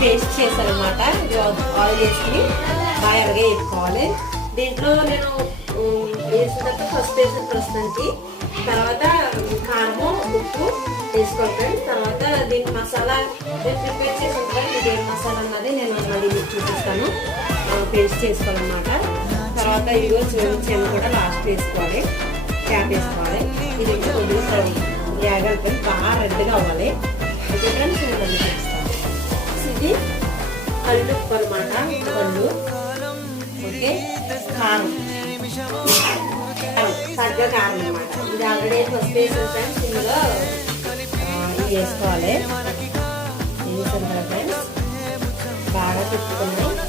Paste చేశాను అనమాట. ఇది ఆయిల్ వేసుకుని బాగా ఎరగా వేసుకోవాలి. దీంట్లో నేను వేసిన తర్వాత ఫస్ట్ వేసిన ప్రస్తుతానికి, తర్వాత కారము ఉప్పు వేసుకోవాలి. తర్వాత దీని మసాలా నేను ప్రిపేర్ చేసి ఉంటాను. ఇది ఏం మసాలా అన్నది నేను మళ్ళీ మీకు చూపిస్తాను. పేస్ట్ చేసుకోవాలన్నమాట. తర్వాత ఇదిగో చెంగు కూడా లాస్ట్ వేసుకోవాలి, క్యాప్ వేసుకోవాలి. ఇది కొద్దిగా యాగలిపోయి బాగా రెడ్గా అవ్వాలి. ఇది ఫ్రెండ్స్ నేను మళ్ళీ చూపిస్తాను. ఇది కళ్ళు ఉప్పు అనమాట, కళ్ళు. ఓకే, కారం తగ్గ కారం అనమాట. ఇది ఆల్రెడీ ఫస్ట్ వేసిన ఫ్రెండ్స్. ఇందులో ఇది వేసుకోవాలి. వేసిన ఫ్రెండ్స్ బాగా తిప్పుకున్నాయి.